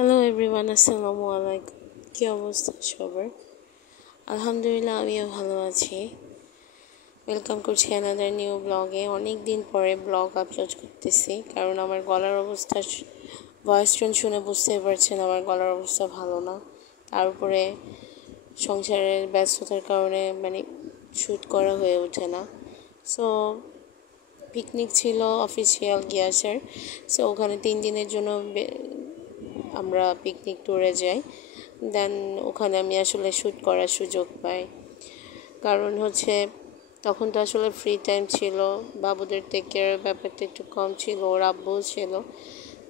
Hello everyone, আসসালামু আলাইকুম। কী অবস্থা সবার? আলহামদুলিল্লাহ, আমিও ভালো আছি। ওয়েলকাম করছি অ্যানাদার নিউ ব্লগে। অনেক দিন পরে ব্লগ আপলোড করতেছি, কারণ আমার গলার অবস্থা, ভয়েস টোন শুনে বুঝতেই পারছেন আমার গলার অবস্থা ভালো না। তার উপরে সংসারের ব্যস্ততার কারণে শ্যুট করা হয়ে ওঠে না। সো পিকনিক ছিল অফিসিয়াল গিয়াসের। সো ওখানে 3 দিনের জন্য আমরা পিকনিক ট্যুরে যাই। দেন ওখানে আমি আসলে শ্যুট করার সুযোগ পাই, কারণ তখন তো আসলে ফ্রি টাইম ছিল, বাবুদের টেক কেয়ারের ব্যাপারটা একটু কম ছিল, ওর আব্বুও ছিল।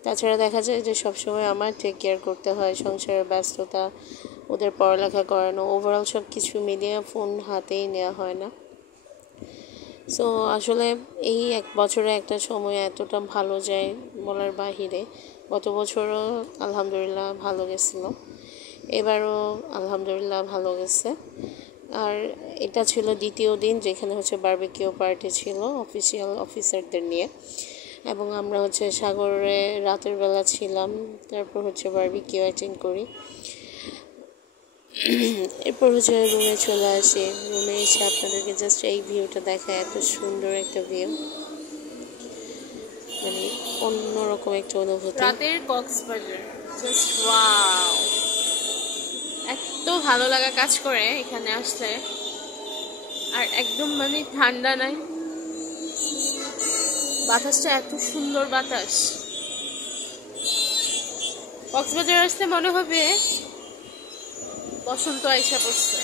তাছাড়া দেখা যায় যে সবসময় আমার টেক কেয়ার করতে হয়, সংসারের ব্যস্ততা, ওদের পড়ালেখা করানো, ওভারঅল সব কিছু মিলিয়ে ফোন হাতেই নেওয়া হয় না। সো আসলে এই 1 বছরে একটা সময় এতটা ভালো যায় বলার বাহিরে। গত বছরও আলহামদুলিল্লাহ ভালো গেছিলো, এবারও আলহামদুলিল্লাহ ভালো গেছে। আর এটা ছিল দ্বিতীয় দিন, যেখানে বারবিকিউ পার্টি ছিল অফিসিয়াল অফিসারদের নিয়ে, এবং আমরা সাগরে রাতের বেলা ছিলাম। তারপর বারবিকিউ অ্যাটেন্ড করি। এরপর রুমে চলে আসি। রুমে এসে আপনাদেরকে জাস্ট এই ভিউটা দেখায়, এত সুন্দর একটা ভিউ, অন্যরকম একটা অনুভূতি। রাতের কক্সবাজার জাস্ট ওয়াও, এত ভালো লাগা কাজ করে এখানে আসলে। আর একদম ঠান্ডা নাই, বাতাসটা এত সুন্দর বাতাস। কক্সবাজার আসলে মনে হবে বসন্ত আইসা পড়ছে।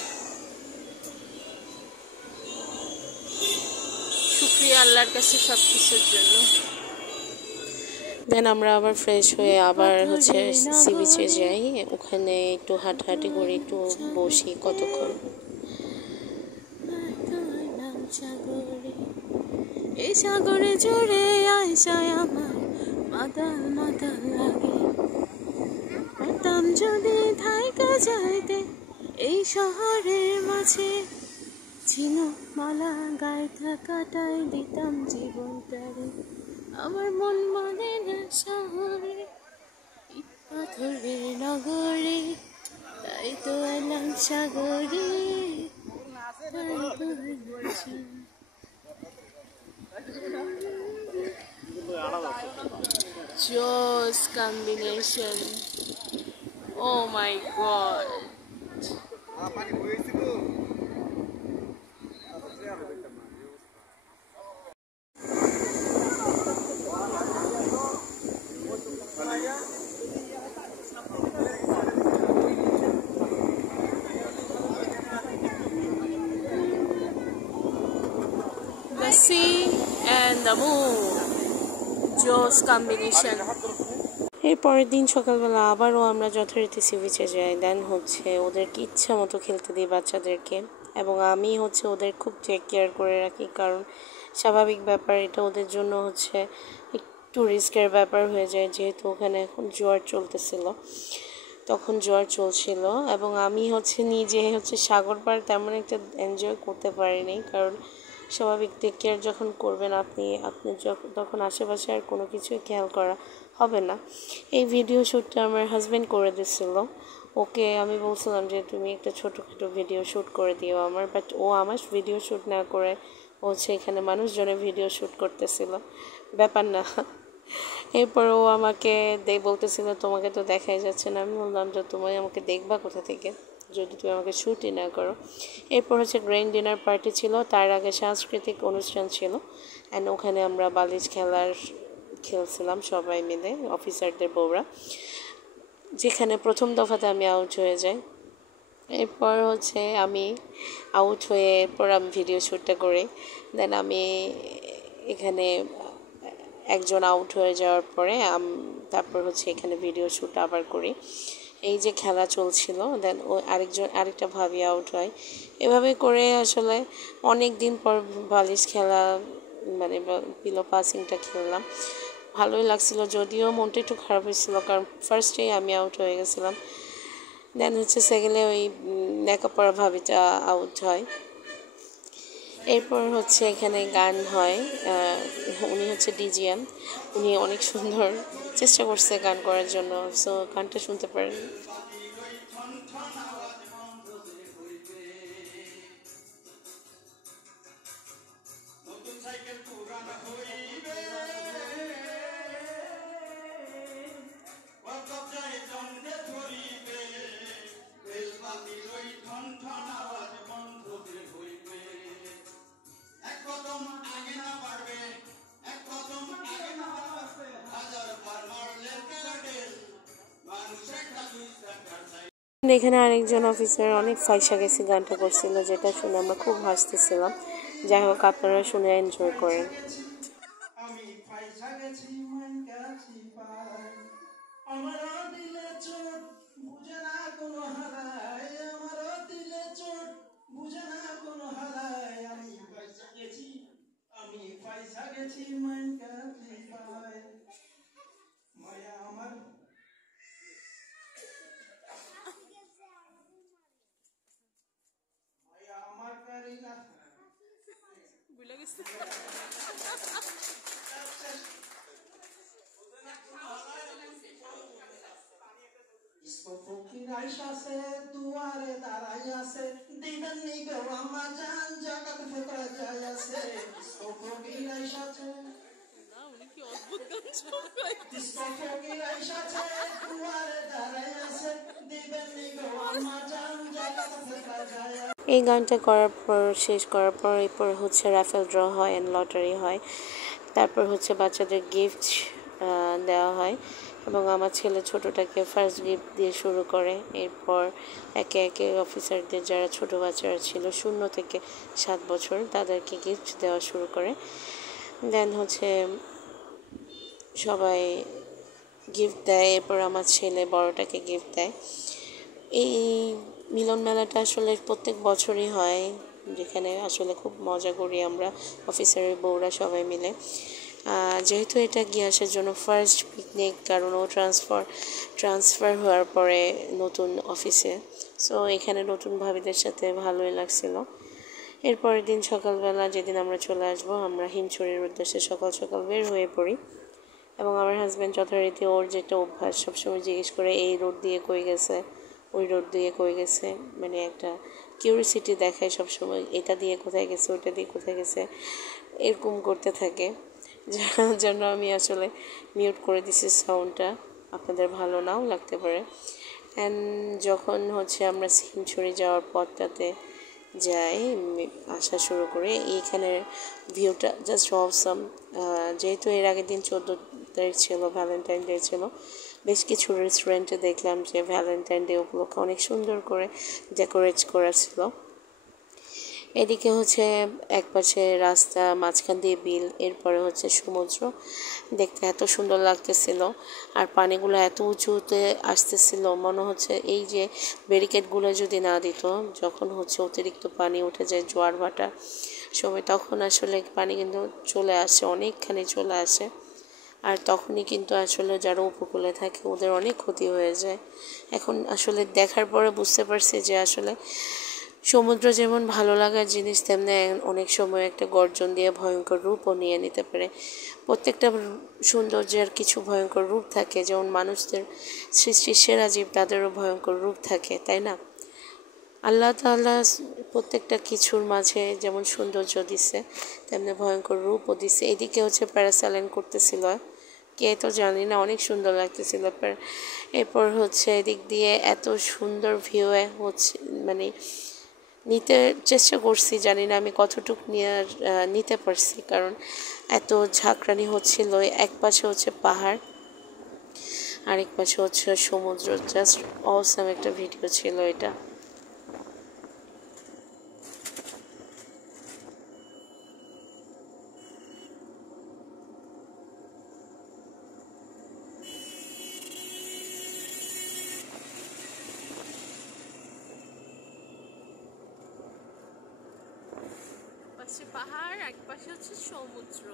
শুকরিয়া আল্লাহর কাছে সবকিছুর জন্য। দেন আমরা আবার ফ্রেশ হয়ে আবার সি বিচে যাই। ওখানে একটু হাঁটাহাঁটি করি, একটু বসি কতক্ষণ। এই সাগরে জুড়ে আইসায় আমার মাতাল মাতাল লাগে, পারতাম যদি থাইকা যাইতে এই শহরের মাঝে, ছিল মালা গায়ে থাকাটাই দিতাম জীবনটারে, আমার মন মানে না শহরে ইট পাথরের নগরে, তাই তো এলাম সাগরে। Joss combination. Oh my god. The sea and the moon. Joss combination. এর পরের দিন সকালবেলা আবারও আমরা যথারীতি সি বিচে যাই। দেন ওদেরকে ইচ্ছা মতো খেলতে দিই বাচ্চাদেরকে, এবং আমি ওদের খুব টেক কেয়ার করে রাখি, কারণ স্বাভাবিক ব্যাপার, এটা ওদের জন্য একটু রিস্কের ব্যাপার হয়ে যায়, যেহেতু ওখানে এখন জোয়ার চলতেছিল, তখন জোয়ার চলছিল। এবং আমি নিজে সাগর পার তেমন একটা এনজয় করতে পারিনি, কারণ স্বাভাবিক টেক কেয়ার যখন করবেন আপনি তখন আশেপাশে আর কোনো কিছুই খেয়াল করা হবে না। এই ভিডিও শ্যুটটা আমার হাজব্যান্ড করে দিচ্ছিল। ওকে আমি বলছিলাম যে তুমি একটা ছোটোখাটো ভিডিও শ্যুট করে দিও আমার, বাট ও আমার ভিডিও শ্যুট না করে এখানে মানুষজনের ভিডিও শ্যুট করতেছিল, ব্যাপার না। এরপর ও আমাকে বলতেছিল তোমাকে তো দেখাই যাচ্ছে না। আমি বললাম যে তুমি আমাকে দেখবা কোথা থেকে যদি তুমি আমাকে শ্যুটই না করো। এরপর গ্র্যান্ড ডিনার পার্টি ছিল, তার আগে সাংস্কৃতিক অনুষ্ঠান ছিল, অ্যান্ড ওখানে আমরা বালিশ খেলছিলাম সবাই মিলে, অফিসারদের বউরা, যেখানে প্রথম দফাতে আমি আউট হয়ে যাই। এরপর আমি আউট হয়ে এরপর আমি ভিডিও শ্যুটটা করি। দেন আমি এখানে একজন আউট হয়ে যাওয়ার পরে তারপর এখানে ভিডিও শ্যুট আবার করি। এই যে খেলা চলছিল, দেন আরেকটা ভাবি আউট হয়। এভাবে করে আসলে অনেক দিন পর বালিশ খেলা পিলো পাসিংটা খেললাম, ভালোই লাগছিল, যদিও মনটা একটু খারাপ হয়েছিল, কারণ ফার্স্টেই আমি আউট হয়ে গেছিলাম। দেন সেকেন্ডে ওই লেখাপড়া ভাবিটা আউট হয়। এরপর হচ্ছে এখানে গান হয়। উনি হচ্ছে ডিজিএম, উনি অনেক সুন্দর চেষ্টা করছে গান করার জন্য, সো গানটা শুনতে পারেন। এখানে আরেকজন অফিসার অনেক ফাইসা গেছে গানটা করছিল, যেটা শুনে আমরা খুব হাসতেছিলাম। যাই হোক, আপনারা শুনে এনজয় করেন। ফকির আইসাছে দুয়ারে দাঁড়াইয়াছে দিবেন নি গো আমা জান জাকাত ফেতরা যাইয়াছে ফকির আইসাছে না উনি কি অদ্ভুত গান শোনায় ফকির আইসাছে দুয়ারে দাঁড়াইয়াছে দিবেন নি গো আমা জান জাকাত ফেতরা যাইয়াছে। এই গানটা করার পর, শেষ করার পর এরপর হচ্ছে রাফেল ড্র হয় অ্যান্ড লটারি হয়। তারপর হচ্ছে বাচ্চাদের গিফট দেওয়া হয়, এবং আমার ছেলে ছোটোটাকে ফার্স্ট গিফট দিয়ে শুরু করে। এরপর একে একে অফিসারদের যারা ছোটো বাচ্চারা ছিল 0 থেকে 7 বছর তাদেরকে গিফট দেওয়া শুরু করে। দেন হচ্ছে সবাই গিফট দেয়, এরপর আমার ছেলে বড়টাকে গিফট দেয়। এই মিলন মেলাটা আসলে প্রত্যেক বছরই হয়, যেখানে আসলে খুব মজা করি আমরা অফিসারের বউরা সবাই মিলে। যেহেতু এটা গিয়াসের জন্য ফার্স্ট পিকনিক, কারণ ও ট্রান্সফার হওয়ার পরে নতুন অফিসে, সো এখানে নতুন ভাবিদের সাথে ভালোই লাগছিল। এরপরের দিন সকালবেলা, যেদিন আমরা চলে আসবো, আমরা হিমছড়ির উদ্দেশ্যে সকাল সকাল বের হয়ে পড়ি। এবং আমার হাজব্যান্ড যথারীতি ওর যেটা অভ্যাস, সবসময় জিজ্ঞেস করে এই রোড দিয়ে কই গেছে, ওই রোড দিয়ে কই গেছে, মানে একটা কিউরিসিটি দেখায় সবসময়, এটা দিয়ে কোথায় গেছে, ওইটা দিয়ে কোথায় গেছে, এরকম করতে থাকে। যার জন্য আমি আসলে মিউট করে দিছি সাউন্ডটা, আপনাদের ভালো নাও লাগতে পারে। অ্যান্ড যখন হচ্ছে আমরা হিমছড়ি যাওয়ার পথটাতে যাই, আসা শুরু করে, এইখানের ভিউটা জাস্ট অসাম। যেহেতু এর আগের দিন 14 তারিখ ছিল, ভ্যালেন্টাইন ডে ছিল, বেশ কিছু রেস্টুরেন্টে দেখলাম যে ভ্যালেন্টাইন ডে উপলক্ষে অনেক সুন্দর করে ডেকোরেট করা ছিল। এদিকে হচ্ছে একপাশে রাস্তা, মাঝখান দিয়ে বিল, এরপরে হচ্ছে সমুদ্র। দেখতে এত সুন্দর লাগতেছিল, আর পানিগুলো এত উঁচুতে আসতেছিল, মনে হচ্ছে এই যে ব্যারিকেডগুলো যদি না দিত, যখন হচ্ছে অতিরিক্ত পানি উঠে যায় জোয়ার ভাটা সময়, তখন আসলে পানি কিন্তু চলে আসে, অনেকখানি চলে আসে। আর তখনই কিন্তু আসলে যারা উপকূলে থাকে ওদের অনেক ক্ষতি হয়ে যায়। এখন আসলে দেখার পরে বুঝতে পারছি যে আসলে সমুদ্র যেমন ভালো লাগার জিনিস, তেমনি অনেক সময় একটা গর্জন দিয়ে ভয়ঙ্কর রূপও নিয়ে নিতে পারে। প্রত্যেকটা সৌন্দর্যের কিছু ভয়ঙ্কর রূপ থাকে, যেমন মানুষদের সৃষ্টির সেরা জীব, তাদেরও ভয়ঙ্কর রূপ থাকে, তাই না? আল্লাহ তাআলা প্রত্যেকটা কিছুর মাঝে যেমন সৌন্দর্য দিছে, তেমনি ভয়ঙ্কর রূপও দিছে। এদিকে হচ্ছে প্যারাসাইলিং করতেছিল, কে তো জানি না, অনেক সুন্দর লাগতেছিল। এরপর হচ্ছে এদিক দিয়ে এত সুন্দর ভিউ হচ্ছে, মানে নিতে চেষ্টা করছি, জানি না আমি কতটুকু নিতে পারছি, কারণ এত ঝাঁকড়ানি হচ্ছিল। এক পাশে হচ্ছে পাহাড়, আরেক পাশে হচ্ছে সমুদ্র, জাস্ট অসাম একটা ভিডিও ছিল এটা। পাশে পাহাড়, এক পাশে হচ্ছে সমুদ্র,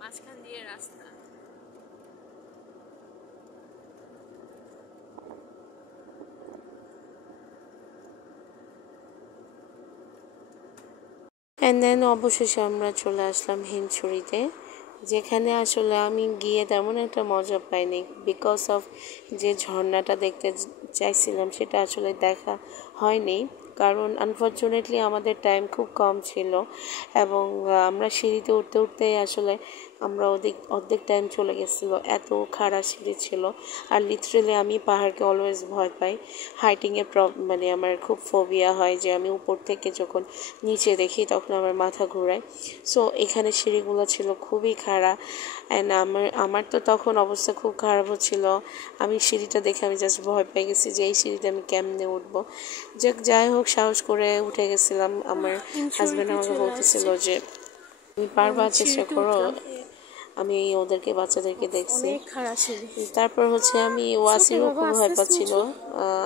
মাঝখান দিয়ে রাস্তা। অ্যান্ড দেন অবশেষে আমরা চলে আসলাম হিমছড়িতে, যেখানে আসলে আমি গিয়ে তেমন একটা মজা পাইনি বিকজ অফ যে ঝর্ণাটা দেখতে চাইছিলাম সেটা আসলে দেখা হয়নি, কারণ আনফর্চুনেটলি আমাদের টাইম খুব কম ছিল এবং আমরা সিঁড়িতে উঠতে উঠতেই আসলে আমরা অর্ধেক টাইম চলে গেছিলো, এত খাড়া সিঁড়ি ছিল। আর লিটারেলি আমি পাহাড়কে অলওয়েজ ভয় পাই, হাইটিংয়ের মানে আমার খুব ফোবিয়া হয় যে আমি উপর থেকে যখন নিচে দেখি তখন আমার মাথা ঘোরায়। সো এখানে সিঁড়িগুলো ছিল খুবই খাড়া অ্যান্ড আমার তো তখন অবস্থা খুব খারাপ হচ্ছিল। আমি সিঁড়িটা দেখে আমি জাস্ট ভয় পেয়ে গেছি যে এই সিঁড়িতে আমি কেমনে উঠবো। যাই হোক সাহস করে উঠে গেছিলাম। আমার হাজব্যান্ড আমাকে বলতেছিল যে তুমি পারবা, চেষ্টা করো। আমি ওদেরকে বাচ্চাদেরকে দেখছি। তারপর হচ্ছে আমি ওয়াসিরও খুব ভয় পাচ্ছিল,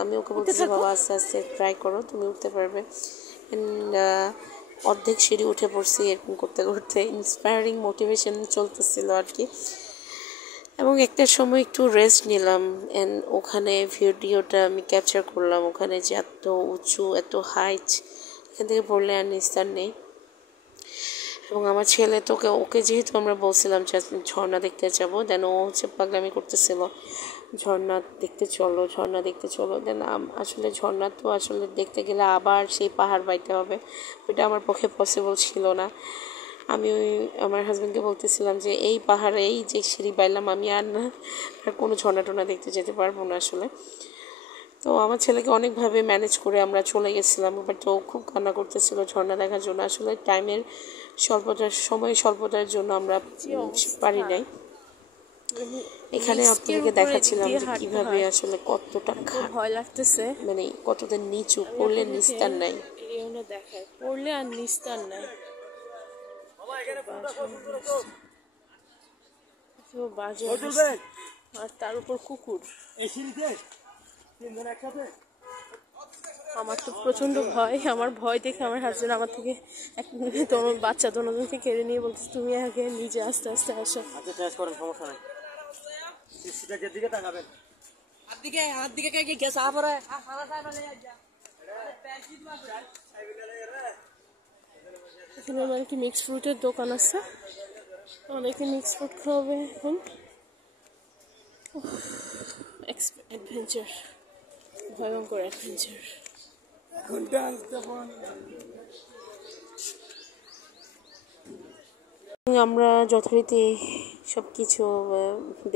আমি ওকে বলতেছি বাবা আস্তে আস্তে ট্রাই করো, তুমি উঠতে পারবে। অর্ধেক সিঁড়ি উঠে পড়ছি, এরকম করতে করতে ইন্সপায়ারিং মোটিভেশন চলতেছিল আর কি। এবং একটা সময় একটু রেস্ট নিলাম অ্যান্ড ওখানে ভিডিওটা আমি ক্যাপচার করলাম। ওখানে যে এত উঁচু, এত হাইট, এখান থেকে পড়লে আর নিস্তার নেই। এবং আমার ছেলে ওকে যেহেতু আমরা বলছিলাম যে ঝর্ণা দেখতে যাবো, দেন ও হচ্ছে পাগলামি করতেছিল, ঝর্ণা দেখতে চলো, ঝর্ণা দেখতে চলো। দেন আসলে ঝর্ণা তো আসলে দেখতে গেলে আবার সেই পাহাড় বাইতে হবে, ওইটা আমার পক্ষে পসিবল ছিল না। আমি আমার হাজব্যান্ডকে বলতেছিলাম যে এই পাহাড়ে এই যে সিঁড়ি বাইলাম আমি আর কোনো ঝর্ণা টর্ণা দেখতে যেতে পারবো না আসলে। তো আমার ছেলেকে অনেকভাবে ম্যানেজ করে আমরা চলে গেছিলাম, বাট ও খুব কান্না করতেছিল ঝর্ণা দেখার জন্য। আসলে টাইমের স্বল্পতার জন্য আমরা পারি নাই। এখানে আপনাদেরকে দেখাচ্ছিলাম যে কিভাবে আসলে কতটা ভয় লাগতেছে, মানে কতটা নিচু, পড়লে নিস্তার নাই। দেখায় পড়লে আর নিস্তার নাই। বাজে আর তার উপর কুকুর। আমার তো প্রচন্ড ভয়, আমার ভয় দেখে আমার হাজবেন্ড আমার থেকে বাচ্চা দোনোজনকে কেড়ে নিয়ে বলছে তুমি আগে নিজে আস্তে আস্তে আসো। সমস্যা নাই, যেদিকে তাকাবেন এখানে মানে কি মিক্স ফ্রুটের দোকান আছে, অনেকে মিক্স ফ্রুট খাওয়াবে এখন। অ্যাডভেঞ্চার, ভয়ঙ্কর অ্যাডভেঞ্চার। আমরা যথারীতি সব কিছু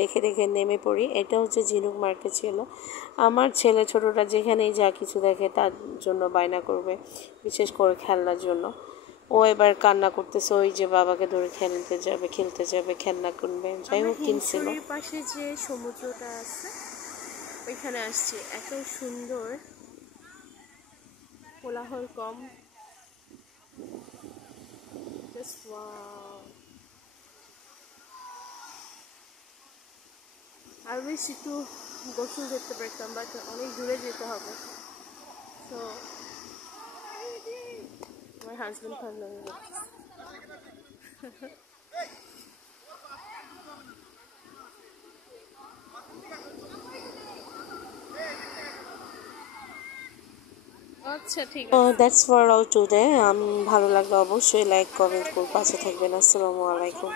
দেখে দেখে নেমে পড়ি। এটা হচ্ছে ঝিনুক মার্কেট ছিল। আমার ছেলে ছোটোটা যেখানেই যা কিছু দেখে তার জন্য বায়না করবে, বিশেষ করে খেলনার জন্য। ও এবার কান্না করতেছে, ওই যে বাবাকে ধরে খেলতে যাবে, খেলনা কিনবে। যাই হোক কিনছিল। পাশে যে সমুদ্রটা আছে ওইখানে আসছি, এত সুন্দর, কোলাহল কম। আর বেশি একটু গোসল দেখতে পারতাম, বাট অনেক দূরে যেতে হবে। তো আমার হাজবেন্ড ফাজলামি করতেছে। আচ্ছা ঠিক আছে, দ্যাটস ফর অল টুডে। ভালো লাগলে অবশ্যই লাইক কমেন্ট করে পাশে থাকবেন। আসসালামু আলাইকুম।